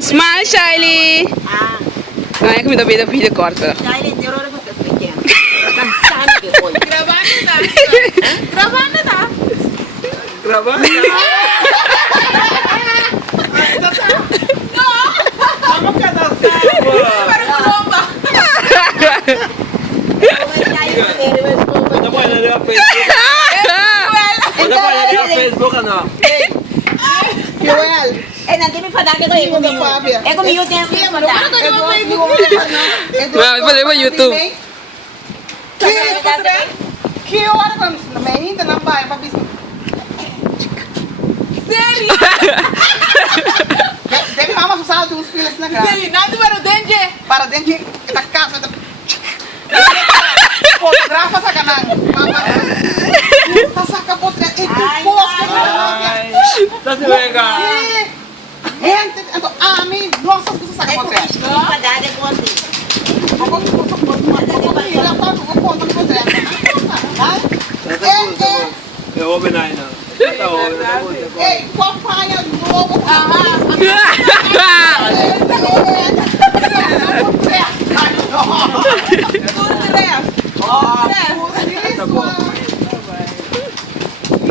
Smile, Shiley! Ah, Ai, que me dá vida, filha, corta. Shiley, tem hora você é pequena. Tá cansado depois. Gravando tá. Gravando tá. Gravando? Vamos cadastrar, Para o lomba. Quando vai ler a Facebook? Quando vai ler a Facebook, não? Joel, Eh, nanti mi fadar que Io da Fabia. Eh, come io tengo mi fadar. Vai fazer pra YouTube. Que hora quando me ainda não vai para bispo. Sério? Deve mamar os saltos uns filhos na casa. Sério, não para o dente. Para dentro da casa. Fotografa sacanagem. Tá saca potre. E tu posta Tá se legal. Gente, então, a mim, nossa, você saca Eh, potre. come mi fadar de conti. Eu vou ver aí, não. Tá bom. Ei, papai, novo. Tudo de resto.